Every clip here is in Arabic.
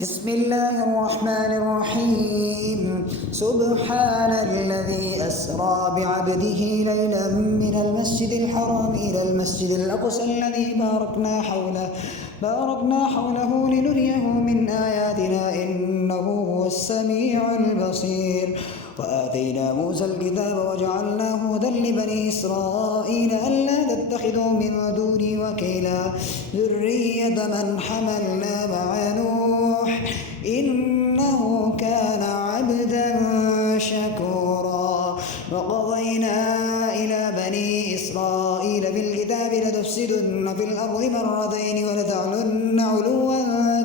بسم الله الرحمن الرحيم. سبحان الذي أسرى بعبده ليلا من المسجد الحرام إلى المسجد الأقصى الذي باركنا حوله لنريه من آياتنا إنه هو السميع البصير. وآتينا موسى الكتاب وجعلناه هدى لبني إسرائيل ألا تتخذوا من دوني وكيلا ذرية من حملنا مع نوح إنه كان عبدا شكورا. وقضينا إلى بني إسرائيل في الكتاب لتفسدن في الأرض مرتين ولتعلن علوا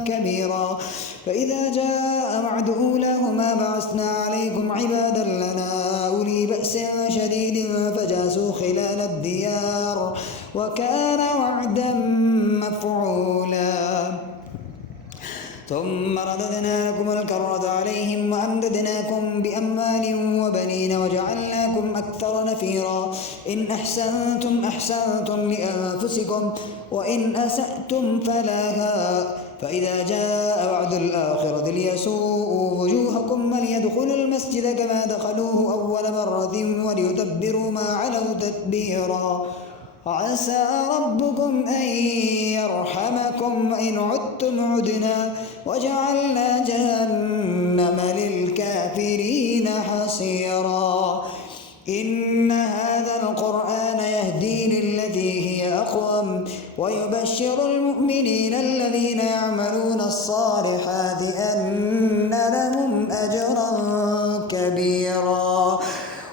كبيرا. فإذا جاء وعد أولاهما بعثنا عليكم عبادا لنا أولي بأس شديد فجاسوا خلال الديار وكان وعدا مفعولا. ثم رددنا لكم الكرة عليهم وأمددناكم بأموال وبنين وجعلناكم أكثر نفيرا. إن أحسنتم أحسنتم لأنفسكم وإن أسأتم فلها. فإذا جاء وعد الآخرة ليسوءوا وجوهكم وليدخلوا المسجد كما دخلوه أول مرة وليتبروا ما علوا تتبيرا. عسى ربكم أن يرحمكم وإن عدتم عدنا وجعلنا جهنم للكافرين حصيرا. إن هذا القرآن يهدي للتي هي أقوم ويبشر المؤمنين الذين يعملون الصالحات أن لهم أجرا كبيرا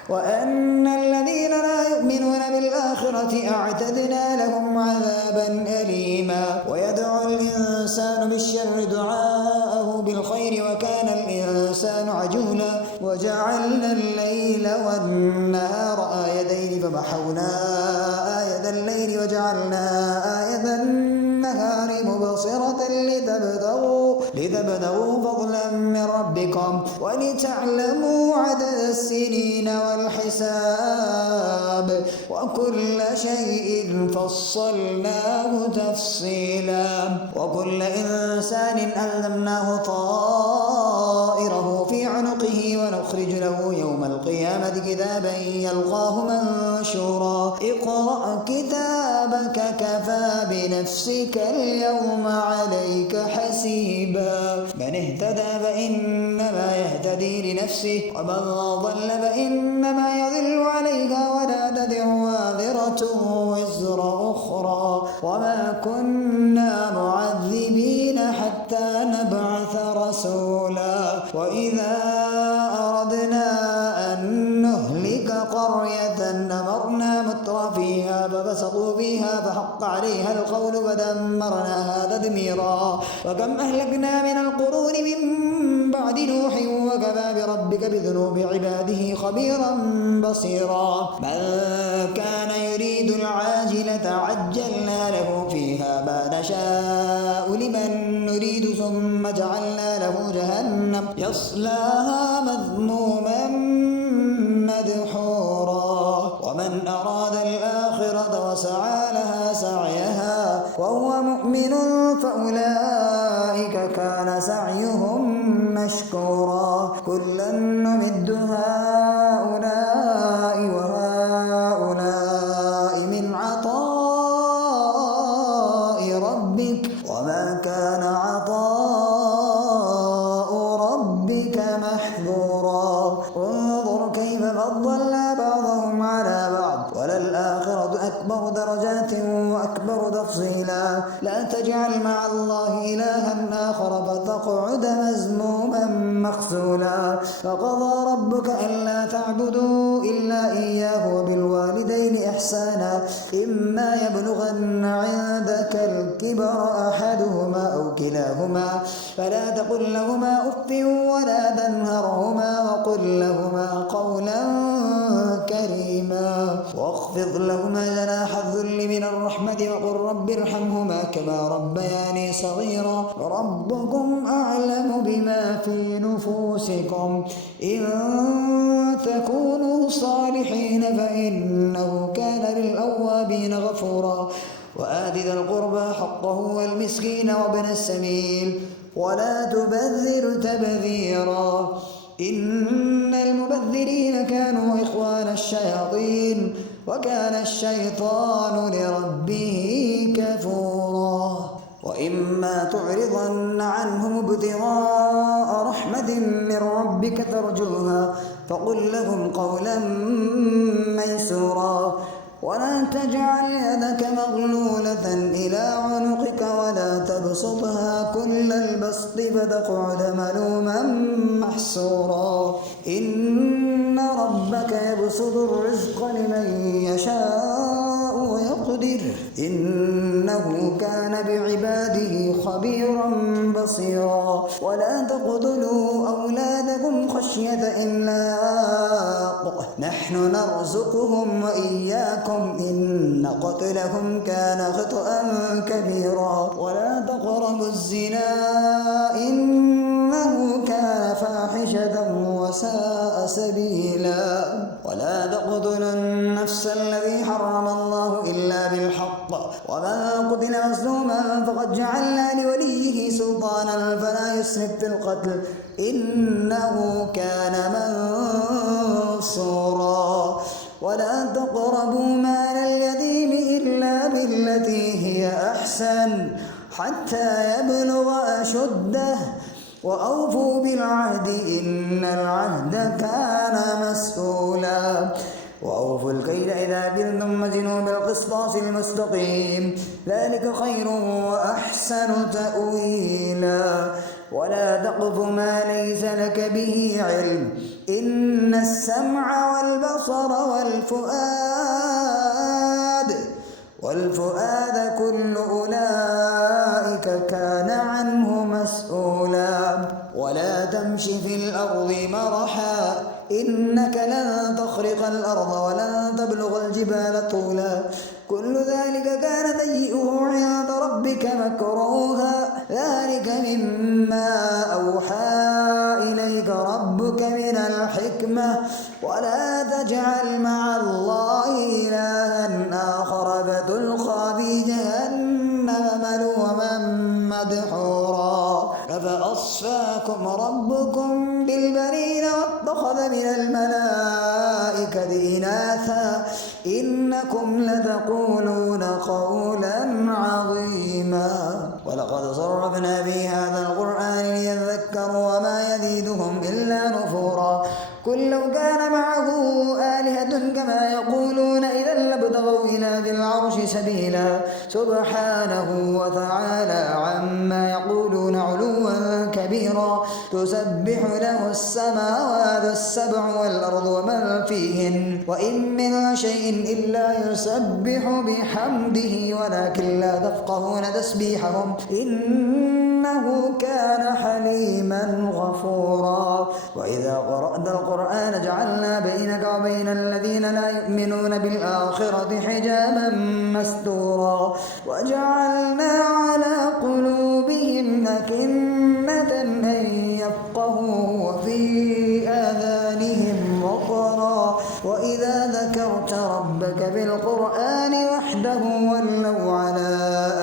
وأن الذين لا يؤمنون بالآخرة أعتدنا لهم عذابا أليما. ويدعو الإنسان بالشر دعاءه بالخير وكان الإنسان عجولا. وجعلنا الليل والنهار آيتين فمحونا آية الليل وجعلنا آية النهار مبصرة لتبتغوا فضلا من ربكم ولتعلموا عدد السنين والحساب وكل شيء فصلناه تفصيلا. وكل إنسان ألزمناه طائره في عنقه ونخرج له يوم القيامة كتابا يلقاه منشورا. اقرأ كتابك كفى بنفسك اليوم عليك حسيبا. من اهتدى فإنما يهتدي لنفسه ومن ضل فإنما يضل عليها ولا تزر وازرة وزر أخرى وما كنا معذبين حتى نبعث رسولا. وإذا أردنا أن نهلك قرية أمرنا متر فيها ففسقوا فيها فحق عليها القول فدمرناها تدميرا. وكم أهلكنا من القرون من بعد نوح وكفى بربك بذنوب عباده خبيرا بصيرا. من كان يريد العاجلة عجلنا له فيها ما نشاء لمن نريد ثم جعلنا له جهنم يصلاها مذموما مدحورا. ومن أراد الآخرة وسعى لها سعيها وهو مؤمن فأولئك كان سعيهم مشكورا. كلا نمد هؤلاء وهؤلاء من عطاء ربك وما كان عطاء ربك محظورا. انظر كيف فضلنا بعضهم على بعض وللآخرة أكبر درجات وأكبر تفصيلا. لا تجعل مع الله إلها آخر فتقعد مذموما مخذولا. وقضى ربك ألا تعبدوا إلا إياه وبالوالدين إحسانا. إما يبلغن عندك الكبر أحدهما أو كلاهما فلا تقل لهما أف ولا تنهرهما وقل لهما قولا كريما واخفض لهما جناح الذل من الرحمة وقل رب ارحمهما كما ربياني صغيرا. ربكم أعلم بما في نفوسكم إن تكونوا صالحين فإنه كان للأوابين غفورا. وآت ذا القربى حقه والمسكين وابن السبيل ولا تبذر تبذيرا إن المبذرين كانوا إخوان الشياطين وكان الشيطان لربه كفورا وإما تعرضن عنهم ابتغاء رحمة من ربك ترجوها فقل لهم قولا ميسورا ولا تجعل يدك مغلولة إلى عنقك ولا تبسطها كل البسط فتقعد ملوما محسورا إن ربك يبسط الرزق لمن يشاء ويقدر إنه كان بعباده خبيرا بصيرا ولا تقتلوا أولادكم خشية إملاق نحن نرزقهم وإياكم إن قتلهم كان خطأ كبيرا ولا تقربوا الزنا إنه كان فاحشة وساء سبيلا ولا تقتلوا النفس الذي حرم الله إلا بالحق ومن قتل مظلوما فقد جعلنا لوليه سلطانا فلا يسرف في القتل إنه كان منصورا ولا تقربوا مال اليتيم إلا بالتي هي أحسن حتى يبلغ أشده وأوفوا بالعهد إن العهد كان مسؤولا وأوفوا الكيل إذا كلتم وزنوا بالقسطاس المستقيم ذلك خير وأحسن تأويلا ولا تقف ما ليس لك به علم إن السمع والبصر والفؤاد كل أولئك كان عنه مسؤولا ولا تمش في الأرض مرحا إنك لن تخرق الأرض ولن تبلغ الجبال طولا كل ذلك كان سيئه عند ربك مكروها ذلك مما أوحى إليك ربك من الحكمة ولا تجعل مع الله إلها آخر فتلقى في جهنم ملوما مدحورا أفأصفاكم ربكم بالبنين واتخذ من الملائكة إناثا إنكم لتقولون قولا عظيما ولقد صرفنا في هذا القرآن ليذكروا وما يزيدهم إلا نفورا قل لو كان معه آلهة كما يقولون إذا لابتغوا إلى ذي العرش سبيلا سبحانه وتعالى عما يقولون علوا كبيرا تسبح له السماوات السبع والأرض ومن فيهن وإن من شيء إلا يسبح بحمده ولكن لا تفقهون تسبيحهم إنه كان حليما غفورا وإذا قرأت القرآن جعلنا بينك وبين الذين لا يؤمنون بالآخرة حجابا مستورا وجعلنا على قلوبهم أكنة أن يفقهوا وفي آذانهم وقرا وإذا ذكرت ربك بالقرآن وحده ولوا على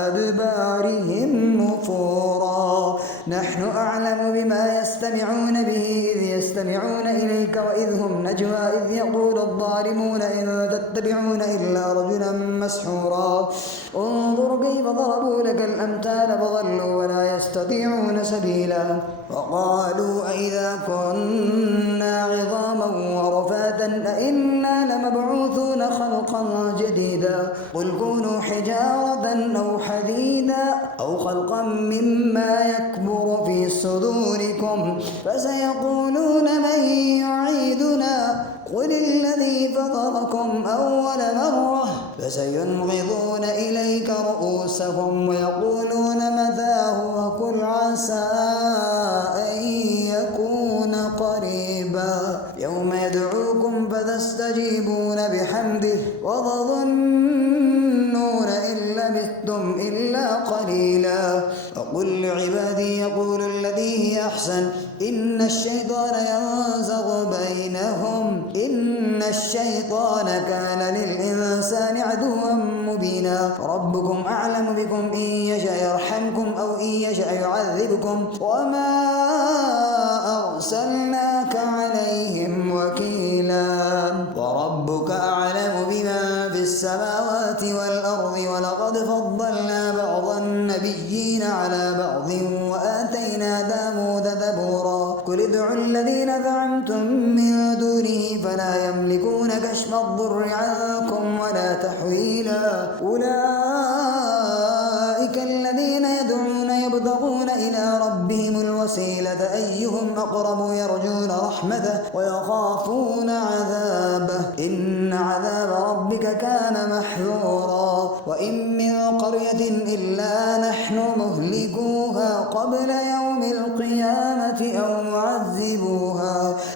أدبارهم نفورا نحن أعلم بما يستمعون به إذ يستمعون إليك وإذ هم نجوى إذ يقول الظالمون إن تتبعون إلا رجلا مسحورا انظر كيف ضربوا لك الأمثال فضلوا ولا يستطيعون سبيلا وقالوا أئذا كنا عظاما ورفاتا أئنا لمبعوثون خلقا جديدا قل كونوا حجارة أو حديدا أو خلقا مما يكبر في صدوركم فسيقولون من يعيدنا قل الذي فطركم أول مرة فسينغضون إليك رؤوسهم ويقولون متى هو قل عسى أن يكون قريبا يوم يدعوكم فتستجيبون بحمده وتظنون إن لبثتم إلا قليلا وقل لعبادي يقول التي هي أحسن إن الشيطان ينزغ بينهم إن الشيطان كان للإنسان عدوا مبينا ربكم أعلم بكم إن يشاء يرحمكم أو إن يشاء يعذبكم وما أرسلناك عليهم وكيلا وربك أعلم بمن في السماوات والأرض ولقد فضلنا بعض النبيين على بعض وآتينا داود زبورا قل ادعوا الذين زعمتم من دونه فلا يملكون كشف الضر عنكم ولا تحويلا أولئك الذين يدعون يبتغون إلى ربهم الوسيلة أيهم أقرب يرجون رحمته ويخافون عذابه إن عذاب ربك كان محذورا وإن من قرية إلا نحن مهلكوها قبل يوم القيامة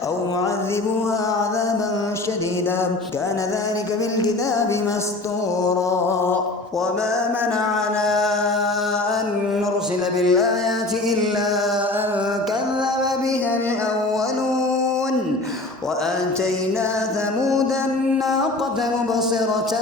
أو معذبوها عذابا شديدا كان ذلك بالكتاب مسطورا وما منعنا أن نرسل بالآيات إلا أن كذب بها الأولون وآتينا ثمود الناقة مبصرة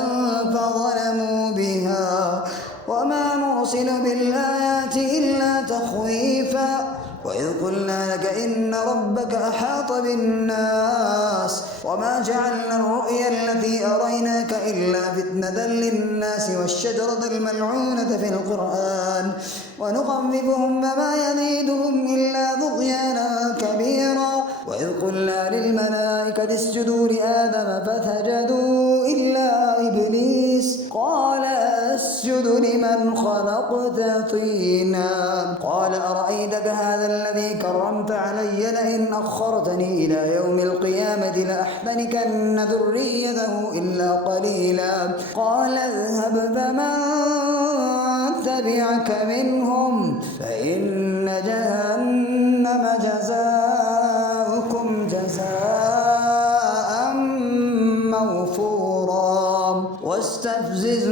فظلموا بها وما نرسل بالآيات إلا تخويفا وإذ قلنا لك إن ربك أحاط بالناس وما جعلنا الرؤيا التي أريناك إلا فتنة للناس والشجرة الملعونة في القرآن ونخوفهم فما يزيدهم إلا طغيانا كبيرا وإذ قلنا للملائكة اسجدوا لآدم فسجدوا إلا إبليس قال أسجد لمن خلقت طينا قال أرأيتك هذا الذي كرمت علي لئن أخرتني إلى يوم القيامة لأحتنكن ذريته إلا قليلا قال اذهب فمن تبعك منهم فإن جهنم جزاؤكم جزاء موفورا واستفزز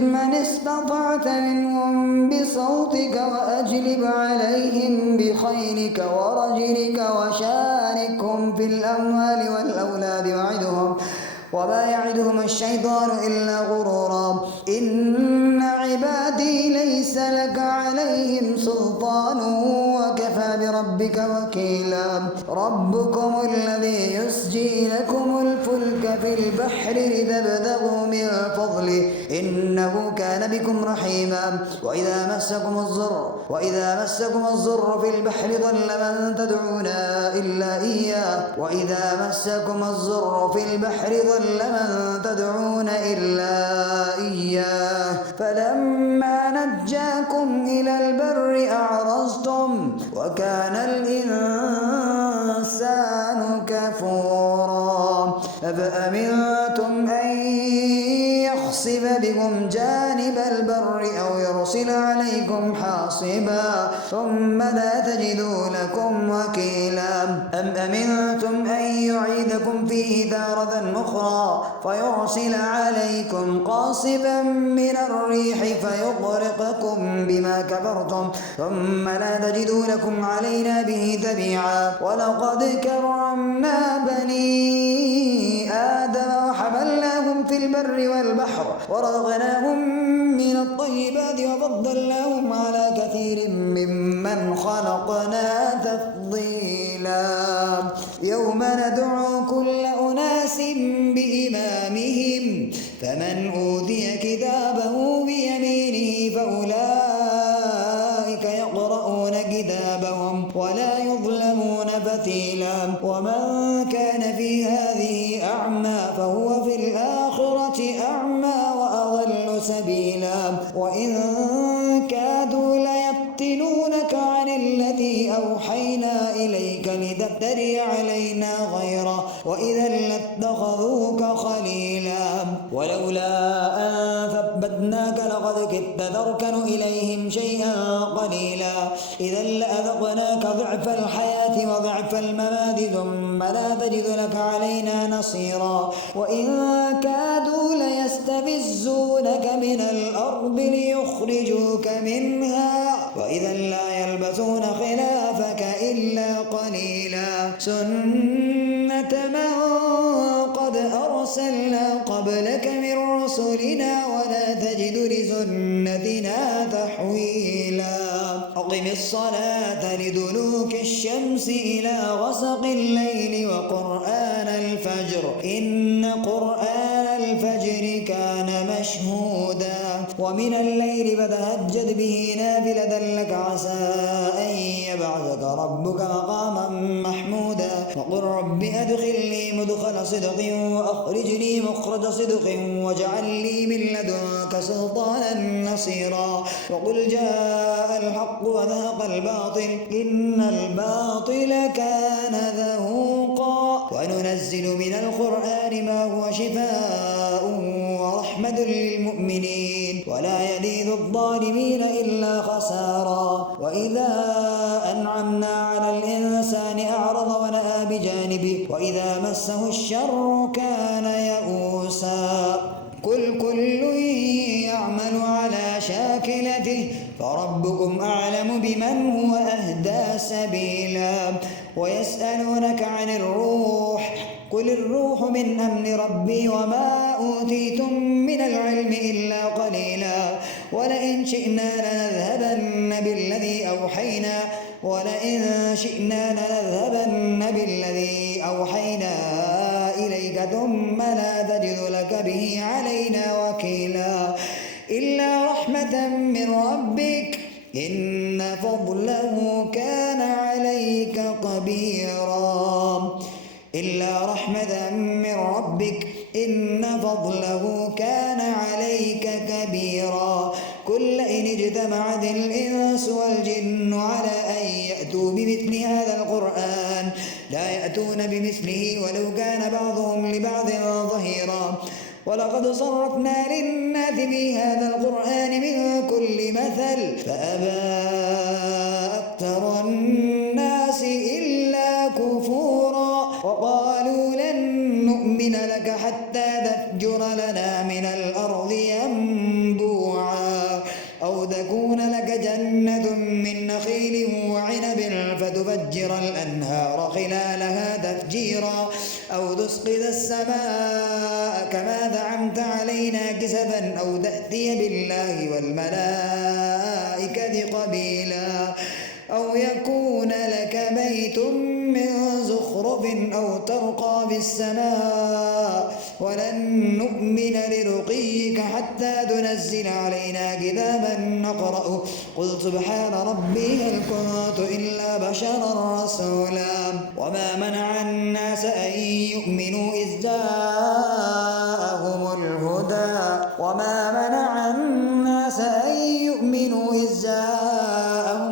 من استطعت منهم بصوتك وأجلب عليهم بخيلك ورجلك وشاركهم في الأموال والأولاد وما يعدهم الشيطان إلا غرورا إن عبادي ليس لك عليهم سلطان وكفى بربك وكيلا ربكم الذي يسجي لكم الفلك في البحر لتبتغوا من فضله إنه كان بكم رحيما وإذا مسكم الضر في البحر ضل من تدعون إلا إياه فلما نجاكم إلى البر أعرضتم وكان الإنسان كفورا أفأمنتم أن يخسف بكم جانب البر أو يرسل عليكم حاصبا ثم لا تجدوا لكم وكيلا أم أمنتم أن يعيدكم فيه تارة أخرى فيرسل عليكم قاصفا من الريح فيغرقكم بما كفرتم ثم لا تجدوا لكم علينا به تبيعا ولقد كرمنا بني آدم وحملناهم في البر والبحر ورزقناهم من الطيبات وفضلناهم على كثير ممن خلقنا تفضيلا يوم ندعو كل أناس بإمامهم فمن أوتي كتابه بيمينه فأولئك يقرؤون كتابهم ولا يظلمون فتيلا ومن كان في هذه أعمى فهو في الآخرة أعمى وأضل سبيلا وإن كادوا ليفتنونك عن التي أوحينا إليك لتفتري علينا غيره وإذا لاتخذوك خليلا ولولا أن ثبتناك لقد كدت تركن إليهم شيئا قليلا إذا لأذقناك ضعف الحياة وضعف الممات ثم لا تجد لك علينا نصيرا وإن كادوا يستفزونك من الأرض ليخرجوك منها وإذا لا يلبثون خلافك إلا قليلا سنة من قد أرسلنا قبلك من رسلنا ولا تجد لسنتنا تحويلا أقم الصلاة لدلوك الشمس إلى غسق الليل وقرآن الفجر إن قرآن الفجر كان مشهودا ومن الليل فتهجد به نافلة لك عسى أن يبعثك ربك مقاما محمودا وقل رب أدخلني مدخل صدق وأخرجني مخرج صدق واجعل لي من لدنك سلطانا نصيرا وقل جاء الحق وذهق الباطل إن الباطل كان ذهوقا وننزل من القرآن ما هو شفاء ورحمة للمؤمنين ولا يزيد الظالمين إلا خسارا وإذا أنعمنا على الإنسان أعرض ونأى بجانبه وإذا مسه الشر كان يئوسا قل كل يعمل على شاكلته فربكم أعلم بمن هو أهدى سبيلا ويسألونك عن الروح قل الروح من أمر ربي وما أوتيتم من العلم إلا قليلا ولئن شئنا لنذهبن بالذي أوحينا إليك ثم لا تجد لك به علينا وكيلا إلا رحمة من ربك إن فضله كان عليك كبيرا إلا رحمة من ربك إن فضله كان عليك كبيرا كل إن اجتمعت الإنس والجن على أن يأتوا بمثل هذا القرآن لا يأتون بمثله ولو كان بعضهم لبعض ظهيرا ولقد صرفنا للناس في هذا القرآن من كل مثل فأبى أكثر الناس إلا كفورا وقالوا لن نؤمن لك حتى تفجر لنا من الأرض ينبوعا أو تكون لك جنة من نخيل وعنب فتفجر الأنهار خلالها تفجيرا أو تسقط السماء كما زعمت علينا كسفا أو تأتي بالله والملائكة قبيلا أو يكون لك بيت من زخرف أو ترقى في السماء ولن نؤمن لرقيك حتى تنزل علينا كتابا نقرأه قل سبحان ربي هل كنت إلا بشرا رسولا وما منع الناس أن يؤمنوا إذ جاءهم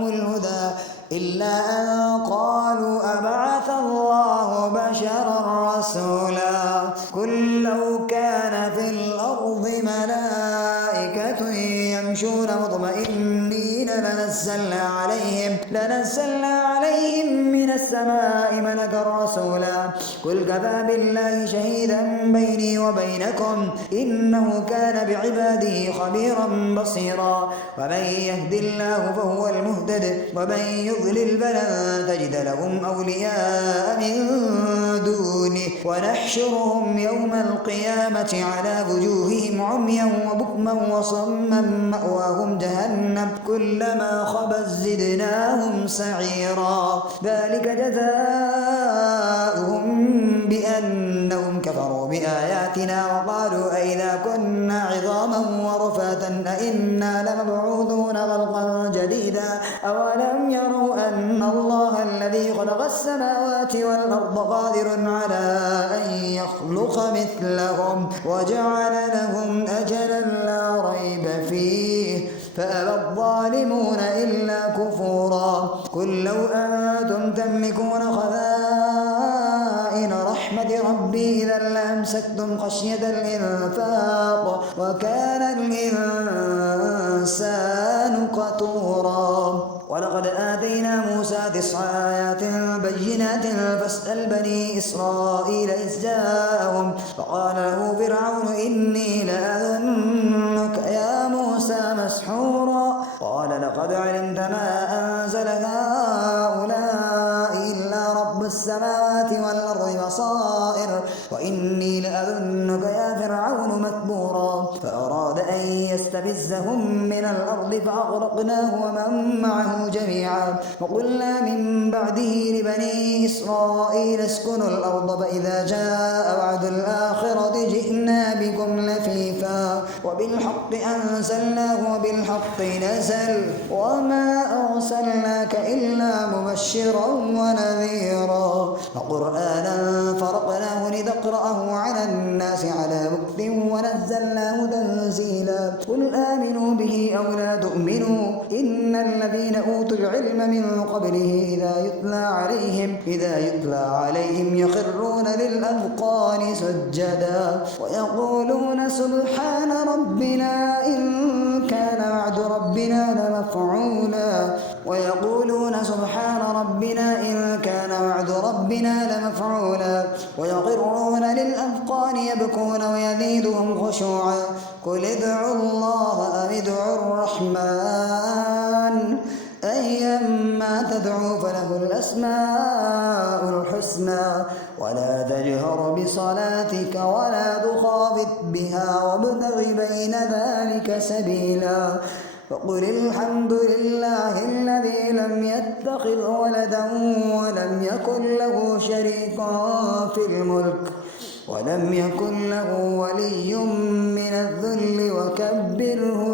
الهدى إلا أن قالوا أبعث الله بشرا رسولا قل لو كان في الأرض ملائكة يمشون مطمئنين لنزلنا عليهم من السماء ملكا رسولا قل كفى بالله شهيدا بيني وبينكم إنه كان بعباده خبيرا بصيرا ومن يهد الله فهو المهتد ومن يضلل فلن تجد لهم أولياء من دونه ونحشرهم يوم القيامة على وجوههم عميا وبكما وصما مأواهم جهنم كلما خبت زدناهم سعيرا ذلك جزاؤهم بأنهم كفروا بآياتنا وقالوا أئذا كنا عظاما ورفاتا أئنا لمبعوثون خلقا جديدا أولم يروا أن الله الذي خلق السماوات والأرض قادر على أن يخلق مثلهم وجعل لهم أجلا لا ريب فيه فأبى الظالمون إلا كفورا قل لو أنتم تملكون خزائن رحمة ربي إذا لأمسكتم خشية الإنفاق وكان الإنسان قتورا ولقد آتينا موسى 9 آيات بينات فاسأل بني إسرائيل إذ جاءهم فقال له فرعون إني لأظن فأراد أن يستفزهم من الأرض فأغرقناه ومن معه جميعا. وقلنا من بعده لبني إسرائيل اسكنوا الأرض فإذا جاء وعد الآخرة جئنا بكم لفيفا وبالحق أنزلناه وبالحق نزل وما أرسلناك إلا مبشرا ونذيرا وقرآنا فرقناه لتقرأه على الناس على مكث ونزلناه تنزيلا. قل آمنوا به أو لا تؤمنوا إن الذين أوتوا العلم من قبله إذا يتلى عليهم يخرون للأذقان سجدا ويقولون سبحان ربنا إن كان وعد ربنا لمفعولا ويقرون للأذقان يبكون ويزيدهم خشوعا. قل ادعوا الله أو ادعوا الرحمن أيما تدعوا فله الأسماء الحسنى ولا تجهر بصلاتك ولا تخافت بها وابتغ بين ذلك سبيلا. فقل الحمد لله الذي لم يتخذ ولدا ولم يكن له شريك في الملك ولم يكن له ولي من الذل وكبره